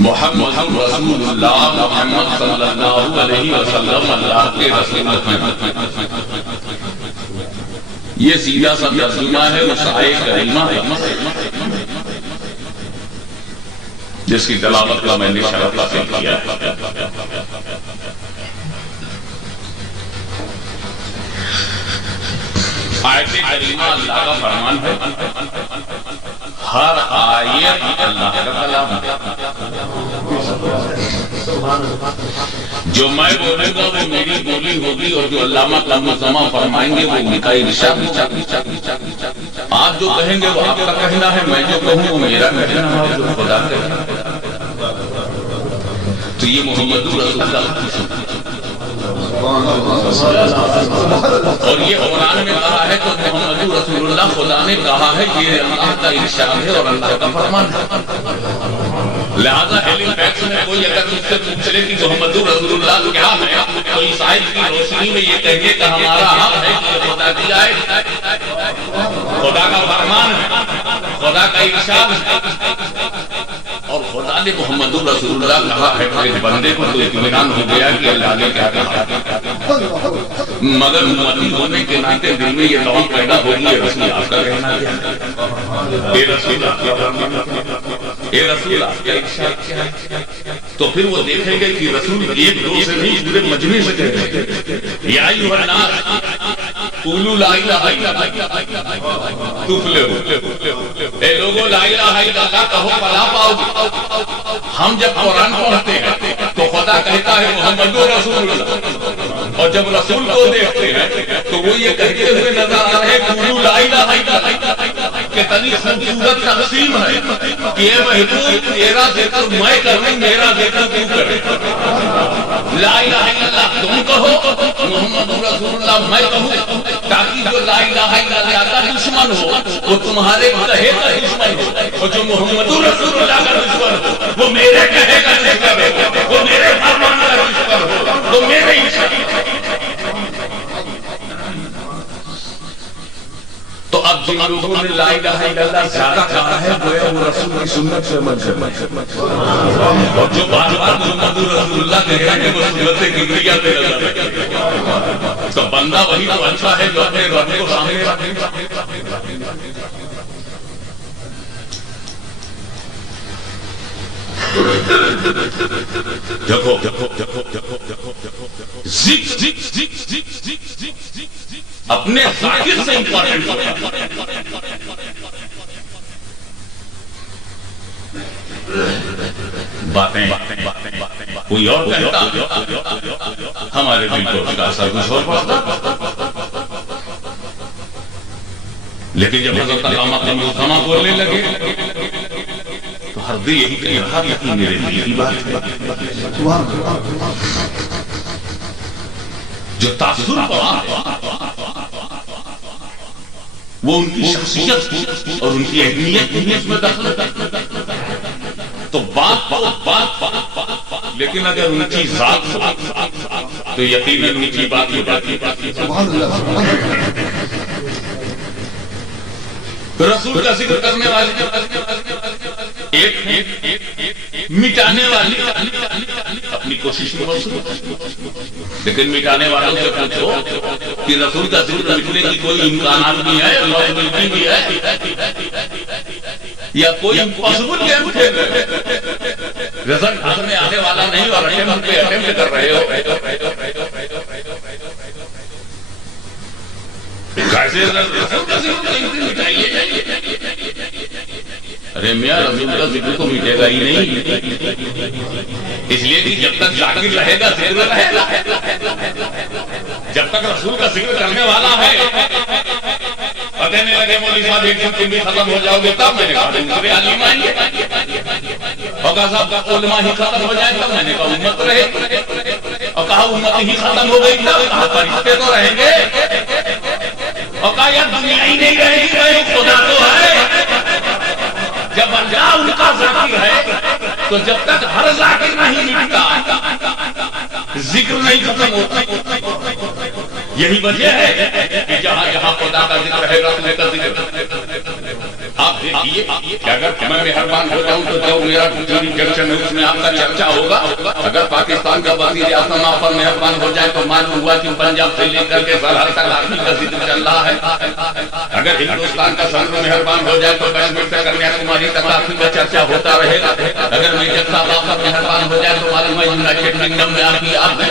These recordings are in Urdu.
محمد رسول اللہ، محمد صلی اللہ علیہ وسلم اللہ کے رسول ہیں۔ یہ سیدھا سا ترجمہ ہے اس آیت کریمہ جس کی تلاوت کا میں نے شرف حاصل کیا ہے۔ آیت کریمہ اللہ کا فرمان ہے، ہر آیت اللہ کا کلام ہے۔ جو میں بولوں گا وہ میری بولی ہوگی، اور جو علامہ قمر فرمائیں گے وہ ان کا ارشاد۔ آپ جو کہیں گے وہ آپ کا کہنا ہے، میں جو کہوں وہ میرا کہنا ہے، اور جو خدا کہنا ہے۔ تو یہ محمد رسول اللہ، اور یہ قرآن میں کہا ہے تو محمد رسول اللہ خدا نے کہا ہے، یہ اللہ کا ارشاد ہے اور اللہ کا فرمان ہے۔ لہذا علم فیکس میں کوئی اگر مجھ سے پوچھ لے کہ محمد رسول اللہ کیا ہے، تو اس آیت کی روشنی میں یہ کہیے کہ ہمارا حق ہے کہ خدا کی آیت، خدا کا فرمان ہے، خدا کا ارشاد ہے، اور خدا نے محمد رسول اللہ کہا ہے۔ ایک بندے کو تو اطمینان ہو گیا کہ اللہ نے کیا کہا، مگر امتی ہونے کے ناطے دل میں یہ دعویٰ پیدا ہوگی، اے رسول آپ کا کہنا کیا ہے، اے رسول آپ کا فرمان، اے رسول آپ کا ارشاد کیا ہے۔ تو پھر وہ دیکھیں گے کہ رسول ایک دو سے نہیں پورے مجمع سے کہتے ہیں، یا ایھا الناس قولوا لا الہ الا اللہ تفلحوا، اے لوگوں لا الہ الا اللہ کہو فلاح پاؤ گے۔ ہم جب قرآن پڑھتے ہیں تو خدا کہتا ہے محمد رسول اللہ، اور جب رسول کو دیکھتے ہیں تو وہ یہ کہتے ہوئے نظر آ رہے ہیں قولوا لا الہ الا اللہ۔ کتنی خوبصورت تقسیم ہے کہ اے محبوب تیرا ذکر میں کروں، میرا ذکر تو کرے۔ لا الہ الا اللہ تم کہو، محمد رسول اللہ میں کہوں، تاکہ جو لا الہ الا اللہ کا دشمن ہو وہ تمہارے کہے کا دشمن ہو، اور جو محمد رسول اللہ کا دشمن ہو وہ میرے کہے کا دشمن ہو، وہ میرے فرمان کا دشمن ہو، وہ میرے ارشاد۔ تو اب جن لوگوں نے لا الہ الا اللہ زیادہ کہا ہے وہ رسول کی سنت سے عمل کرنا، اور جو بار بار محمد رسول اللہ کہہ رہے ہیں وہ سنت کبریا پہ نظر رکھے۔ تو بندہ وہی تو اچھا ہے جو اپنے رب کو سامنے رکھے۔ دیکھو اپنے ذاکر سے امپورٹنٹ باتیں کوئی اور کہتا ہمارے دل کو اس کا اثر کچھ اور پڑتا، لیکن جب حضرت علامہ قمر بولنے لگے تو ہر دل یہی کہہ رہا کہ میرے دل کی بات ہے۔ جو تاثر پڑا وہ ان کی شخصیت اور ان کی اہمیت بھی اس میں دخل ہے۔ تو بات لیکن اگر ان کی ذات تو یقیناً ان کی بات ہی بات ہے۔ رسول کا ذکر کرنے والے ایک مٹانے والی اپنی کوشش میں لیکن مٹانے والوں سے پوچھو کہ رسول کا ذکر مٹنے کی کوئی امکانات بھی ہے، پاسبلٹی بھی ہے، یا کوئی امپاسبل گیم کھیل رہے رزلٹ ہاتھ میں آنے والا نہیں اور اٹیمپٹ کر رہے ہو۔ کیسے رسول کا ذکر مٹائیے؟ ارے میاں رسول کا ذکر تو مٹے گا ہی نہیں، اس لیے کہ جب تک ذاکر رہے گا ذکر رہے گا، جب تک رسول کا ذکر کرنے والا ہے۔ اور کہنے لگے مولوی صاحب ایک دن تم بھی ختم ہو جاؤ گے، تب میں نے کہا دوسرے عالم آئیں گے، اور کہا صاحب علماء ہی ختم ہو جائے تب میں نے کہا امت رہے، اور کہا امت ہی ختم ہو گئی تب کہا فرشتے تو رہیں گے، اور کہا یار دنیا ہی نہیں رہے گی، خدا تو ہے۔ جب اللہ ان کا ذاکر ہے تو جب تک ہر ذاکر نہیں مٹتا ذکر نہیں ختم ہوتا۔ یہی وجہ ہے کہ جہاں جہاں خدا کا ذکر ہے رسول کا ذکر آپ دیکھیے کہ اگر میں مہربان ہو جاؤں تو جو میرا جنکشن ہے اس میں آپ کا چرچا ہوگا. اگر پاکستان کا وزیر اعظم آپ پر مہربان ہو جائے تو معلوم ہوا کہ پنجاب سے لے کر کے سرحد تک آدمی کا ذکر چل رہا ہے. اگر ہندوستان کا صدر مہربان ہو جائے تو کشمیر سے کنیا کماری تک آدمی کا چرچا ہوتا رہے گا. اگر میجر صاحب آپ پر مہربان ہو جائے تو معلوم ہے یونائٹیڈ کنگڈم میں آپ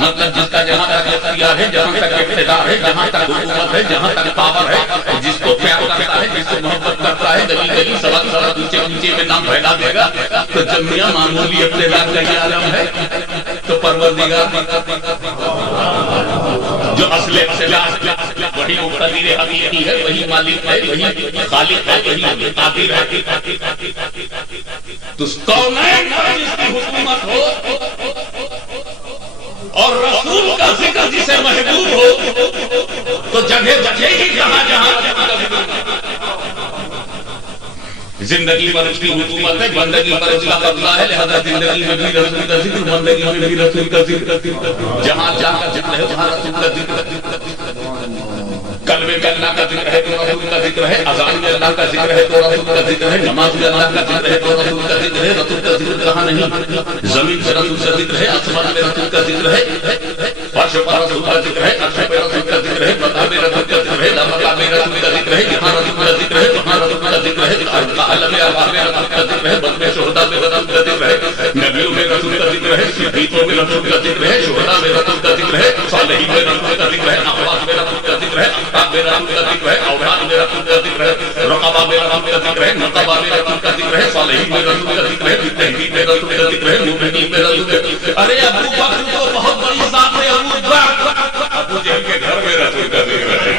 مطلب جس کا جہاں تک اختیار ہے, جہاں تک اقتدار ہے, جہاں تک حکومت ہے, جہاں تک پاور ہے, جس کو پیار کرتا ہے, جس سے محبت کرتا ہے, گلی گلی سڑک سڑک نیچے نیچے میں نام پھیلا دے گا. تو جب میاں معمولی اقتدار کا یہ عالم ہے تو پروردگار جو اصل اختلاف وہی مقتدر حقیقی ہے, وہی مالک ہے, وہی خالق ہے, وہی قادر ہے. تو کونین پر جس کی حکومت ہو اور رسول کا ذکر جسے محبوب ہو تو جگہ جگہ ہی جہاں جہاں زندگی پر اس کی حکومت ہے, بندگی پر اس کا قبضہ ہے, لہذا زندگی میں بھی رسول کا ذکر, بندگی میں بھی رسول کا ذکر. جہاں جہاں کا ذکر ہے وہاں رسول کا ذکر. کلمے میں اللہ کا ذکر ہے تو رسول کا ذکر ہے, اذان میں اللہ کا ذکر ہے تو رسول کا ذکر ہے, نماز میں اللہ کا ذکر ہے تو رسول کا ذکر ہے. رسول کا ذکر کہاں نہیں, زمین سے رسول کا ذکر ہے, آسمان میں رسول کا ذکر ہے, فرش پر رسول کا ذکر ہے, عرش پہ رسول کا ذکر ہے, مقام میں رسول کا ذکر ہے, لامقام میں رسول کا ذکر ہے, جہاں رسول کا ذکر ہے وہاں رسول کا ذکر ہے, عالم ارواح میں رسول کا ذکر ہے, بطن شہداء میں رسول کا ذکر ہے, نبیوں میں رسول کا ذکر ہے, صدیقوں میں رسول کا ذکر ہے, شہداء میں رسول کا ذکر ہے, صالحین میں رسول کا ذکر ہے, اقوام میں رسول کا ذکر ہے, اقطاب میں رسول کا ذکر ہے, اوہاد میں رسول کا ذکر ہے, رقبہ میں رسول کا ذکر ہے, نقبہ میں رسول کا ذکر ہے, صالحین میں رسول کا ذکر ہے, تحقیق میں رسول کا ذکر ہے, مومنین میں رسول کا ذکر ہے. ارے ابو بکر تو بہت بڑی ذات ہے, ابو جہل کے گھر میں رسول کا ذکر ہے,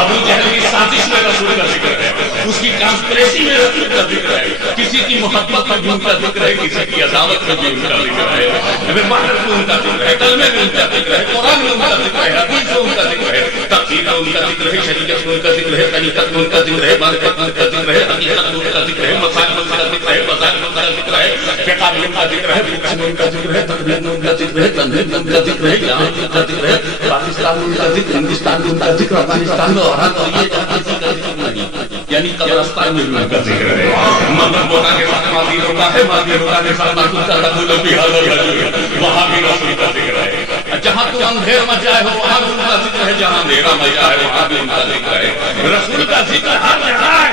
ابو جہل کی سازش میں رسول کا ذکر ہے, اس کی کانسپریسی میں رسول کا ذکر ہے, کسی کی محبت میں بھی ان کا ذکر ہے, کسی کی عداوت میں بھی ان کا ذکر ہے, عبادت میں ان کا ذکر ہے, کلمے میں ان کا ذکر ہے, قرآن میں ان کا ذکر ہے, حدیث میں ان کا ذکر ہے, تفسیر میں ان کا ذکر ہے, شریعت میں ان کا ذکر ہے, طریقت میں ان کا ذکر ہے, معرفت میں ان کا ذکر ہے, حقیقت میں ان کا ذکر ہے, مسائل میں ان کا ذکر ہے, مسائل میں ان کا ذکر ہے, فقہ میں ان کا ذکر ہے, فقہ میں ان کا ذکر ہے, تقریر میں ان کا ذکر ہے, تنظیم میں ان کا ذکر ہے, یہاں ان کا ذکر ہے, پاکستان میں ان کا ذکر, ہندوستان میں ان کا ذکر, افغانستان میں اور یہ کسی کا ذکر نہیں, یعنی قبرستان میں ان کا ذکر ہے. مطلب ہوتا کہ ماضی ہوتا ہے, ماضی ہوتا ہے سال ماضی کا رسول بھی حاضر ہے, وہاں بھی رسول کا ذکر ہے. جہاں تو اندھیر مچائے ہو وہاں بھی ان کا ذکر ہے, جہاں اندھیرا مچا ہے وہاں بھی ان کا ذکر ہے. رسول کا ذکر ہر جگہ ہے,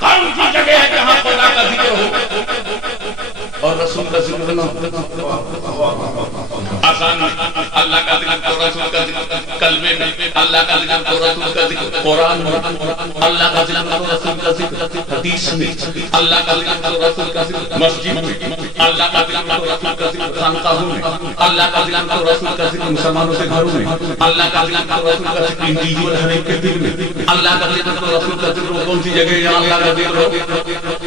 کون سی جگہ ہے جہاں خدا کا ذکر ہو اور رسول کا ذکر نہ ہو. آسان اللہ کا ذکر تو رسول کا ذکر, کلمے میں اللہ کا ذکر تو رسول کا ذکر, قرآن میں اللہ کا ذکر تو رسول کا ذکر, حدیث میں اللہ کا ذکر تو رسول کا ذکر, مسجد میں اللہ کا ذکر تو رسول کا ذکر, خانقاہوں میں اللہ کا ذکر تو رسول کا ذکر, مسلمانوں کے گھروں میں اللہ کا ذکر تو رسول کا ذکر, انڈیویجول ہر ایک کے دل میں اللہ کا ذکر تو رسول کا ذکر. کون سی جگہ یہاں اللہ کا ذکر ہو,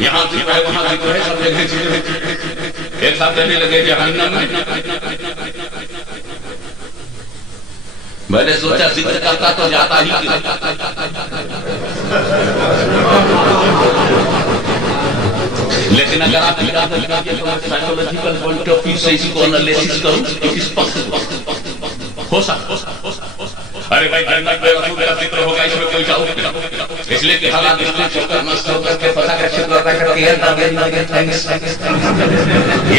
یہاں ذکر ہے وہاں ذکر ہے, سب جگہ ذکر ہے. ایک ساتھ کہنے لگے جہنم میں, میں نے سوچا ذکر کرتا تو جاتا ہی کیوں. لیکن اگر آپ اجازت دیجیے تو میں سائیکولوجیکل پوائنٹ آف ویو سے اس کو انالیسس کروں, اٹ از پاسبل, ہو سکتا. ارے بھائی جنت میں رسول کا ذکر ہوگا, اس میں کوئی ڈاؤٹ نہیں, اس لیے کہ حالات اس میں چھوڑ کر مست ہو کر کے فتح کا شکر ادا کرتے ہیں. یہ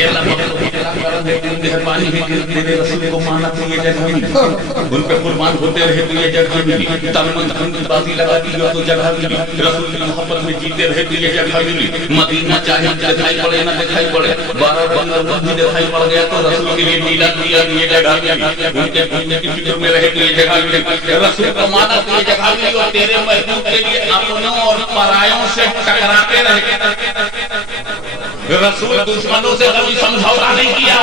اللہ مہربانی ہے کہ میرے رسول کو مانا تو یہ جگہ ملی, ان پہ قربان ہوتے رہے تو یہ جگہ ملی, تن من دھن کی بازی لگا دی تو جگہ ملی, رسول کی محبت میں جیتے رہے تو یہ جگہ ملی. مدینہ چاہے دکھائی پڑے نہ دکھائی پڑے, 12 رمضان بھی دکھائی پڑ گیا تو رسول کے لیے میلاد دیا یہ جگہ ملی, ان کے بھولنے کی فکر میں رہے تو یہ جگہ ملی. رسول کو مانا تو یہ جگہ ملی, اور تیرے محبوب کے لیے اپنوں اور پرایوں سے ٹکراتے رہے. رسول دشمنوں سے کبھی سمجھوتا نہیں کیا.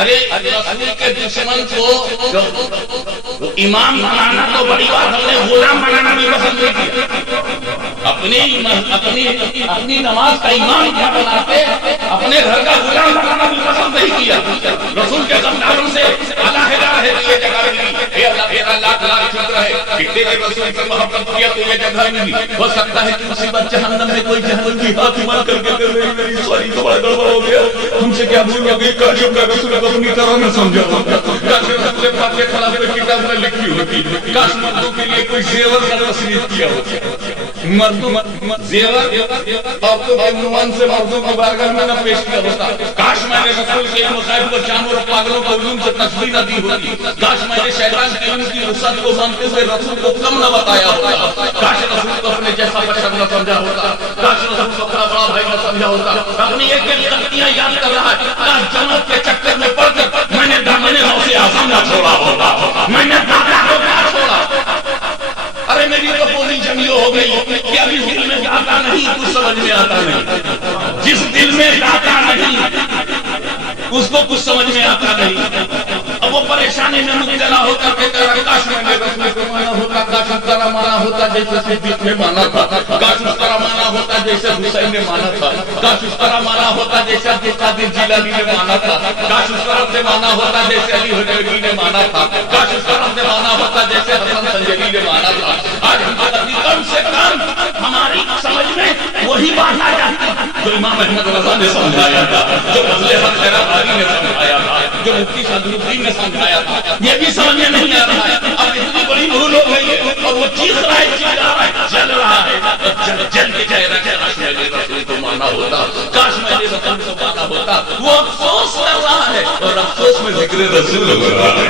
ارے رسول کے دشمن کو امام بنانا تو بڑی بات, ہم نے غلام بنانا بھی پسند نہیں کیا. اپنی نماز کا امام کیا بناتے, اپنے گھر کا غلام بنانا بھی پسند نہیں کیا. رسول کے غمداروں سے علیحدہ رہے تو یہ جگہ ملی. اے اللہ تیرا لاکھ لاکھ شکر ہے کہ تیرے رسول سے محبت کیا تو یہ جگہ ملی. ہو سکتا ہے کہ اسی وقت جہنم میں کوئی جہنم کی ہاتھ مار کر کے میری سوری تو بڑا گڑبڑ ہو گیا, ہم سے کیا بھول گئی, کاش کا رسول کو اپنی طرح نہ سمجھا ہوتا, کاش رسول پاک کے خلاف کتاب میں لکھی ہوتی, کاش مردوں کے لیے کوئی زیور کا تصریف کیا ہوتا. مردوں زیور عورتوں کے عنوان سے مردوں کی بارگاہ میں نہ پیش کیا ہوتا. کاش میں نے رسول کے مصائب کو جانور اور پاگلوں کو علوم سے تشبیہ نہ دی ہوتی. کاش میں نے شیطان کی ان کی وسعت کو مانتے ہوئے رسول کو کم نہ بتایا ہوتا. کاش رسول کو اپنے جیسا بشر نہ سمجھا ہوتا. کاش رسول کو اپنا بڑا بھائی نہ سمجھا ہوتا. اپنی ایک ایک غلطیاں یاد کر رہا ہے. کاش جنت کے چکر میں پڑ کر میں نے دامن غوث اعظم نہ چھوڑا ہوتا. میں نے دادا کو نہ چھوڑا. ارے میری تو پوزیشن یہ ہو گئی کہ ابھی دل میں آتا نہیں کچھ سمجھ میں آتا نہیں. جس دل میں آتا نہیں اس کو کچھ سمجھ میں آتا نہیں. اب وہ پریشانی میں مبتلا ہو کر کے کہہ رہا کاش میں نے رسول کو مانا ہوتا. کاش اس طرح مانا ہوتا جیسے صدیق نے مانا تھا. کاش اس طرح مانا ہوتا جیسے حسین نے مانا تھا. کاش اس طرح مانا ہوتا جیسے عبد القادر جیلانی نے مانا تھا. کاش اس طرح سے مانا ہوتا جیسے علی حجویری نے مانا تھا. کاش اس طرح سے مانا ہوتا جیسے حسن سنجری نے مانا تھا. آج کم سے کم ہماری سمجھ میں وہی بات آ جاتی جو امام احمد رضا نے سمجھایا تھا, جو فضل حق خیرآبادی نے سمجھایا تھا, جو مفتی صدر الدین نے سمجھایا تھا. یہ بھی سمجھ میں نہیں آ رہا ہے. اب اتنی بڑی بھول ہو گئی ہے اور وہ چیخ رہا ہے, چیخ رہا ہے, جل رہا ہے. جل کے کہہ رہا ہے کاش میں رسول کو مانا ہوتا, کاش میں رسول کو مانا ہوتا. وہ افسوس کر رہا ہے اور افسوس میں ذکر رسول ہو رہا ہے.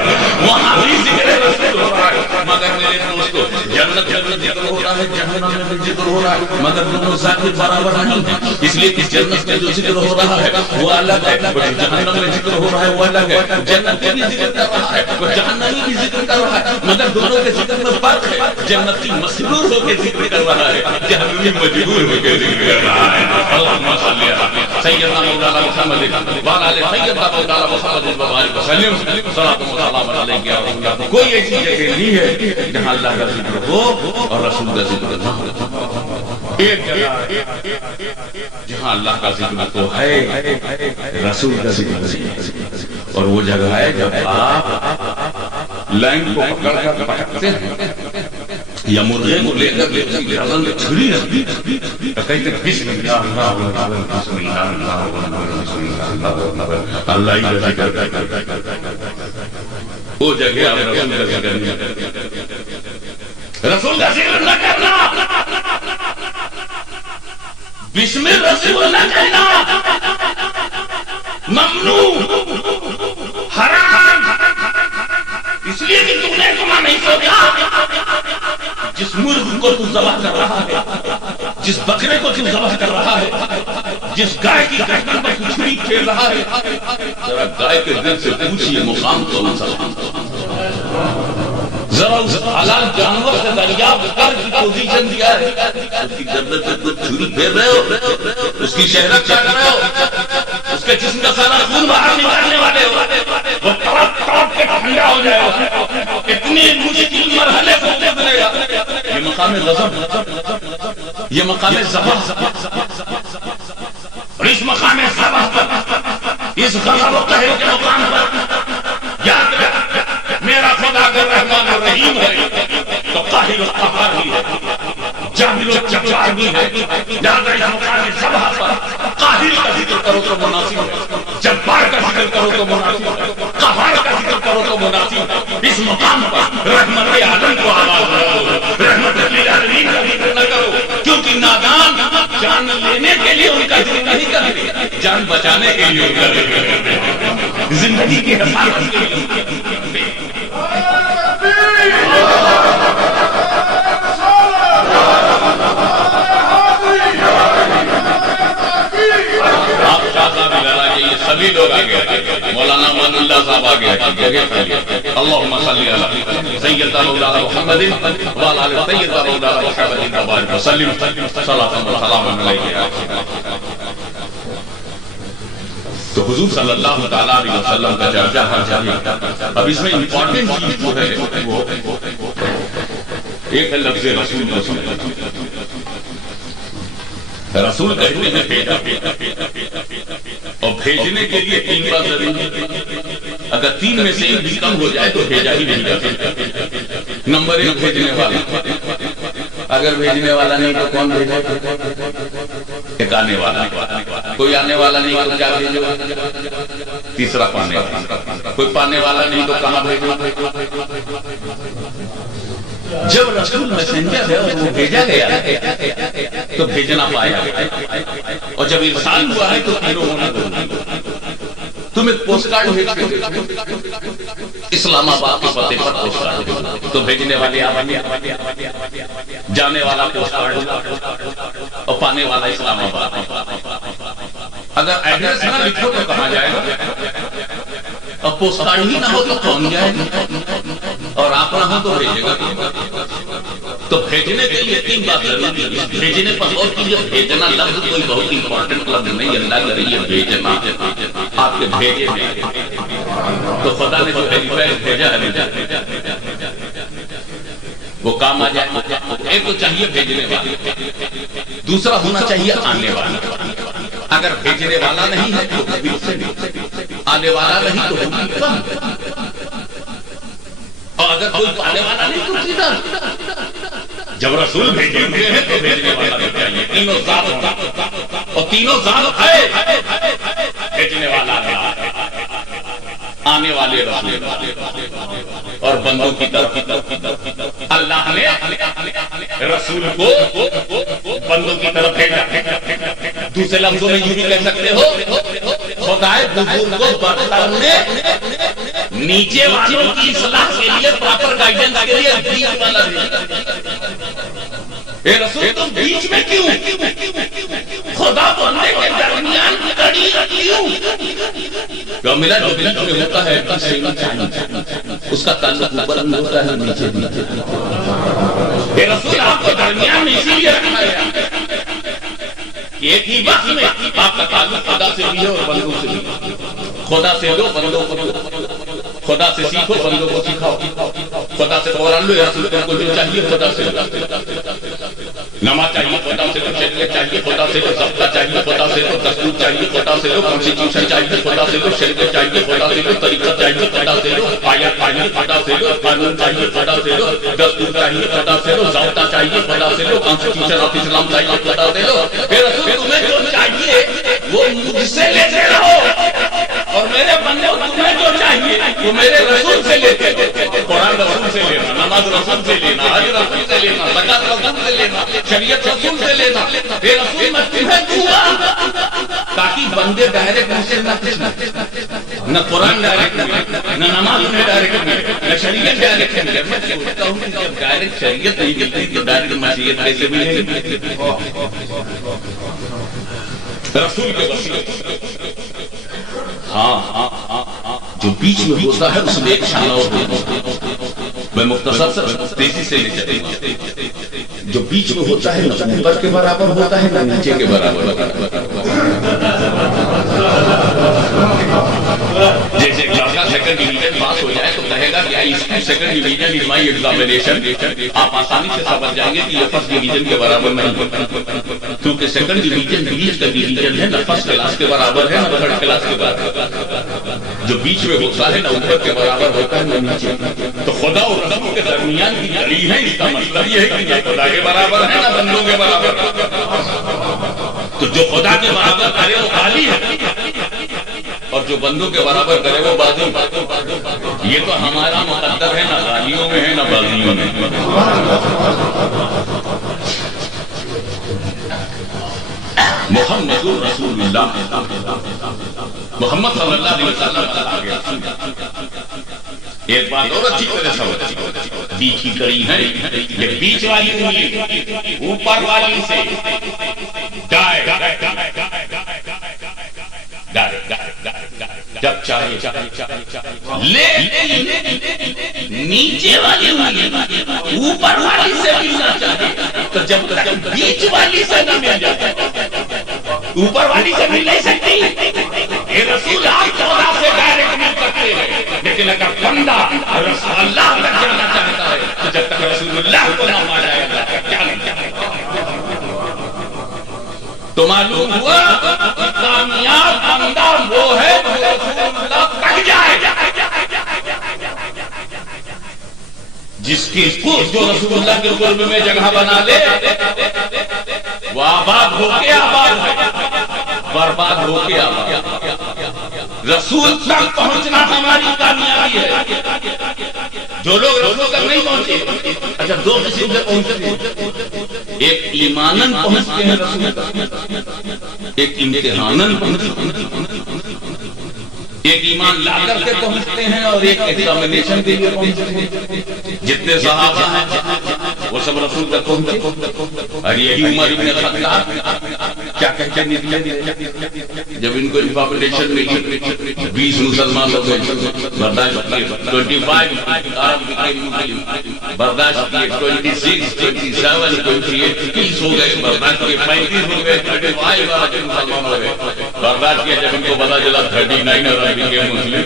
وہاں بھی ذکر رسول ہو رہا ہے. مگر میرے دوستو جنت ذکر ہو رہا ہے, جہنم میں بھی ذکر ہو رہا ہے, مگر دونوں ذات برابر نہیں ہیں. اس لیے کہ جنت میں جو ذکر ہو رہا ہے وہ الگ ہے, جہنم میں ذکر ہو رہا ہے وہ الگ ہے. جنت میں بھی ذکر کر رہا ہے, جہنمی بھی ذکر کر رہا ہے, مگر دونوں کے ذکر میں فرق ہے. جنتی مسرور ہو کے ذکر کر رہا ہے, جہنمی مجبور ہو کے ذکر کر رہا ہے. اللہم صلی علی سیدنا مولانا محمد وعلی آل سیدنا مولانا محمد وبارک وسلم. صلاۃ و سلام علیہ. کوئی ایسی جگہ نہیں ہے جہاں اللہ کا ذکر ہو اور رسول کا ذکر نہ ہو. ایک جگہ جہاں اللہ کا ذکر تو ہے, رسول کا ذکر نہیں, اور وہ جگہ ہے جب آپ لائن کو پکڑ کر پٹکتے ہیں یا مرغے کو لے کر گردن میں چھری رکھتے کہتے بسم اللہ بسم اللہ اللہ ہی کا ذکر. وہ جگہ آپ رسول کا ذکر نہیں کرتے. رسول کا ذکر نہ کرنا, بسم رسول نہ کہنا, ممنوع, حرام. اس لیے کہ تم نے تمہاں نہیں سوچا جس مرغ کو تو ذبح کر رہا ہے, جس بکرے کو تو ذبح کر رہا ہے, جس گائے کی گردن پر تو چھری پھیر رہا ہے, ذرا گائے کے دل سے پوچھئے مقام تو ذرا اس حلال جانور سے دریافت کر کی پوزیشن دیا ہے. اس کی گردن سے تو چھری پھیر رہے ہو, اس کی شہرت کر رہے ہو, اس کے جسم کا سارا خون باہر نکالنے والے ہو, وہ تڑپ تڑپ کے ٹھنڈا ہو جائے گا. اتنی مشکل مرحلے کو گزرے گا. یہ مقام غضب, یہ مقام ذبح, اور اس مقام ذبح پر, اس غضب و قہر کے مقام پر یاد رکھ میرا خدا اگر رحمان الرحیم ہے تو قاہر و قہار بھی ہے, جابر و جبار بھی ہے. لہذا اس مقام ذبح پر قاہر کا ذکر کرو تو مناسب ہے, جبار کا ذکر کرو تو مناسب ہے, قہار کا ذکر کرو تو مناسب ہے. اس مقام پر رحمت عالم کو آواز کرو, رحمت للعالمین کا ذکر نہ کرو, کیونکہ نادان جان لینے کے لیے ان کا ذکر نہیں کرتے, جان بچانے کے لیے ان کا ذکر کرتے, زندگی کی حفاظت کے لیے. سبھی لوگ آگے مولانا مان اللہ صاحب آگے جگہ پھیلی. اللہم صلی علی سیدنا مولانا محمد وعلی آل سیدنا مولانا محمد وبارک وسلم. صلاۃ و سلام علیہ. تو حضور صلی اللہ تعالیٰ علیہ وسلم کا چرچا ہر جگہ. اب اس میں امپورٹنٹ چیز جو ہے وہ ایک ہے لفظ رسول. رسول کہتے ہیں بھیجا, اور بھیجنے کے لیے 3 بات ضروری ہے. اگر 3 میں سے ایک بھی کم ہو جائے تو بھیجا ہی نہیں کر سکتے. نمبر 1 بھیجنے والا, اگر بھیجنے والا نہیں تو کون بھیجے؟ ایک آنے والا, کوئی آنے والا نہیں تو کیا بھیجو؟ تیسرا پانے والا, کوئی پانے والا نہیں تو کہاں بھیجو؟ جب رسول میسنجر ہے اور وہ بھیجا گیا تو بھیجنا پایا، اور جب ارسال ہوا ہے تو تینوں ہونا ضروری۔ تم ایک پوسٹ کارڈ بھیجتے اسلام آباد کے پتے پر پوسٹ کارڈ، تو بھیجنے والے جانے والا پوسٹ کارڈ اور پانے والا اسلام آباد۔ اگر ایڈریس نہ لکھو تو کہاں جائے گا؟ اور پوسٹ کارڈ ہی نہ ہو تو کون جائے گا؟ اور آپ نہ ہو تو بھیجے گا۔ تو بھیجنے کے لیے تین بات ضروری ہے۔ بھیجنے پر غور کیجیے، بھیجنا لفظ کوئی بہت امپورٹنٹ لفظ نہیں، اللہ کرے یہ بھیجنا آپ کے بھیجے میں، تو خدا نے جو بھیجا ہے وہ کام آ جائے۔ ایک تو چاہیے بھیجنے والا، دوسرا ہونا چاہیے آنے والا۔ اگر بھیجنے والا نہیں ہے تو کبھی سے نہیں، آنے والا نہیں تو کبھی کم، اور اگر کوئی آنے والا نہیں تو کدھر؟ جب رسول بھیجے ہوئے ہیں تو بھیجنے والا بھی چاہیے، تینوں ذات ہونا، اور تینوں ذات ہے، بھیجنے والا ہے، آنے والے رسول اور بندوں کی طرف۔ اللہ نے رسول کو بندوں کی طرف بھیجا۔ دوسرے لفظوں میں یہ بھی کہہ سکتے ہو، خدائے بزرگ کو برتن نے نیچے والوں کی اصلاح کے لیے، پراپر گائیڈنس کے لیے بیچ والا بھیجا۔ اے رسول تم بیچ میں کیوں؟ خدا بندے کے درمیان کڑی کیوں؟ جو ملا جو بیچ میں ہوتا ہے اس کا تعلق اوپر بھی ہوتا ہے، نیچے بھی۔ اے رسول آپ کو درمیان میں اسی لیے رکھا ہے ایک ہی وقت میں آپ کا تعلق خدا سے بھی ہے اور بندوں سے بھی۔ خدا سے لو، بندوں کو دو، خدا سے سیکھو، بندوں کو سکھاؤ۔ خدا سے قرآن لو، یا رسول تم کو جو چاہیے خدا سے لو۔ نماز چاہیے خدا سے لو، شریعت چاہیے خدا سے لو، ضابطہ چاہیے خدا سے لو، دستور چاہیے خدا سے لو، کانسٹیٹیوشن چاہیے خدا سے لو، شریعت چاہیے خدا سے لو، طریقہ چاہیے خدا سے لو، آیات چاہیے خدا سے لو، قانون چاہیے خدا سے لو، دستور چاہیے خدا سے لو، ضابطہ چاہیے خدا سے لو، کانسٹیٹیوشن آف اسلام چاہیے خدا سے لو۔ پھر رسول تمہیں جو چاہیے وہ مجھ سے لیتے رہو، اور میرے بندے تمہیں جو چاہیے وہ میرے رسول سے لیتے رہو۔ قرآن رسول سے لینا، نماز رسول سے لینا، حج رسول سے لینا، زکات رسول سے لینا، شریعت رسول سے لینا۔ اے رسول میں تمہیں دوں گا تاکہ بندے ڈائریکٹ مجھ سے نہ پوچھنا، نہ قرآن ڈائریکٹ ملے، نہ نماز میں ڈائریکٹ ملے، نہ شریعت ڈائریکٹ ملے۔ میں سوچتا ہوں کہ جب ڈائریکٹ شریعت نہیں ملتی تو ڈائریکٹ مشیت کیسے ملے گی؟ رسول کے وسیلے ہاں جو بیچ میں ہوتا ہے اس میں ایک شان اور ہوتا ہے۔ میں مختصر سے تیزی سے لے چلتا ہوں۔ جو بیچ میں ہوتا ہے نہ اوپر کے برابر ہوتا ہے نہ نیچے کے برابر ہوتا ہے۔ جیسے کلاس کا سیکنڈ ڈویژن پاس ہو جائے تو کہے گا کہ اس کی second division is my examination, آپ آسانی سے سمجھ جائیں گے کہ یہ فرسٹ ڈویژن کے برابر نہیں، کیونکہ سیکنڈ ڈویژن بیچ کا ڈویژن ہے، نہ فرسٹ کلاس کے برابر ہے نہ تھرڈ کلاس کے برابر۔ جو بیچ میں ہوتا ہے نہ اوپر کے برابر ہوتا ہے نہ نیچے۔ تو خدا اور رسول کے درمیان کی کڑی ہے، اس کا مطلب یہ ہے کہ یہ خدا کے برابر ہے نہ بندوں کے برابر۔ تو جو خدا کے برابر کرے وہ خالی ہے، اور جو بندوں کے برابر کرے وہ بازی۔ یہ تو ہمارا مقدر ہے، نہ غالیوں میں ہے نہ بازیوں میں۔ محمد رسول اللہ، محمد صلی اللہ علیہ وسلم۔ ایک بات اور اچھی طرح سمجھ، بیچ کی کڑی ہے، یہ بیچ والی انگلی اوپر والی سے جب چاہے لیکن نیچے والی انگلی اوپر والی سے ملنا چاہے تو جب تک بیچ والی سے نہ مل جائے اوپر والی سے مل نہیں سکتی۔ اے رسول آپ خدا سے ڈائریکٹ مل سکتے ہیں، لیکن اگر بندہ رسول اللہ تک جانا چاہتا ہے تو جب تک رسول اللہ کو نہ پا جائے گا کیا نہیں۔ تو معلوم ہوا کامیاب بندہ وہ ہے جو رسول اللہ تک جائے، جس کی جو رسول اللہ کے قرب میں جگہ بنا لے وہ آباد ہو کے آباد ہے، برباد ہو کے آباد۔ رسول تک پہنچنا ہماری کامیابی ہے۔ جو لوگ رسول تک نہیں پہنچے، اچھا دو قسم سے پہنچتے ہیں، ایک ایماناً پہنچتے ہیں رسول تک، ایک امتحاناً پہنچتے ہیں، ایک ایمان لا کر کے پہنچتے ہیں اور ایک ایگزامینیشن کے لیے پہنچتے ہیں۔ جتنے صحابہ ہیں وہ سب رسول تک پہنچے، اور یہی عمر ابن خطاب کیا کہتے ہیں جب ان کو انفارمیشن ملی 20 مسلمان ہو گئے برداشت کیے، 25 عرب مسلم برداشت کیے، 26 27 28 30 ہو گئے برداشت کیے، 35 ہو گئے، 35 عرب مسلمان ہو گئے برداشت کیا۔ جب ان کو پتا چلا 39 عرب کے مسلم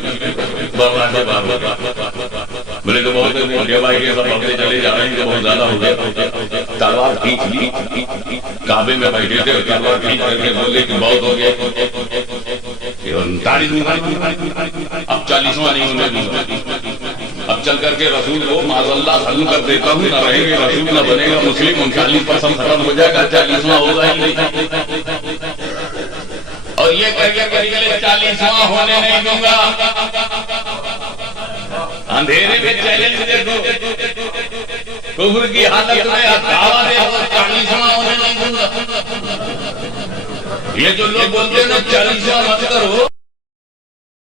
برداشت کے بعد بولے تو بہت ڈے بائی ڈے سب بڑھتے چلے جا رہے ہیں، بہت زیادہ ہو گیا، تلوار کھینچ لی، کعبے میں بیٹھے تھے تلوار کھینچ کر کے بولے کہ بہت ہو گیا، 39 اب 40واں نہیں ہونے دوں گا، اب چل کر کے رسول کو معاذ اللہ ختم کر دیتا ہوں، نہ رہیں گے رسول نہ بنے گا مسلم، 39% ختم ہو جائے گا، 40واں ہوگا ہی نہیں، اور یہ کہہ کے 40واں ہونے نہیں دوں گا۔ اندھیرے میں چیلنج دیکھو، کفر کی حالت میں دعویٰ دیکھو، 40واں ہونے نہیں دوں گا۔ یہ جو لوگ بولتے ہیں نا 40واں مت کرو،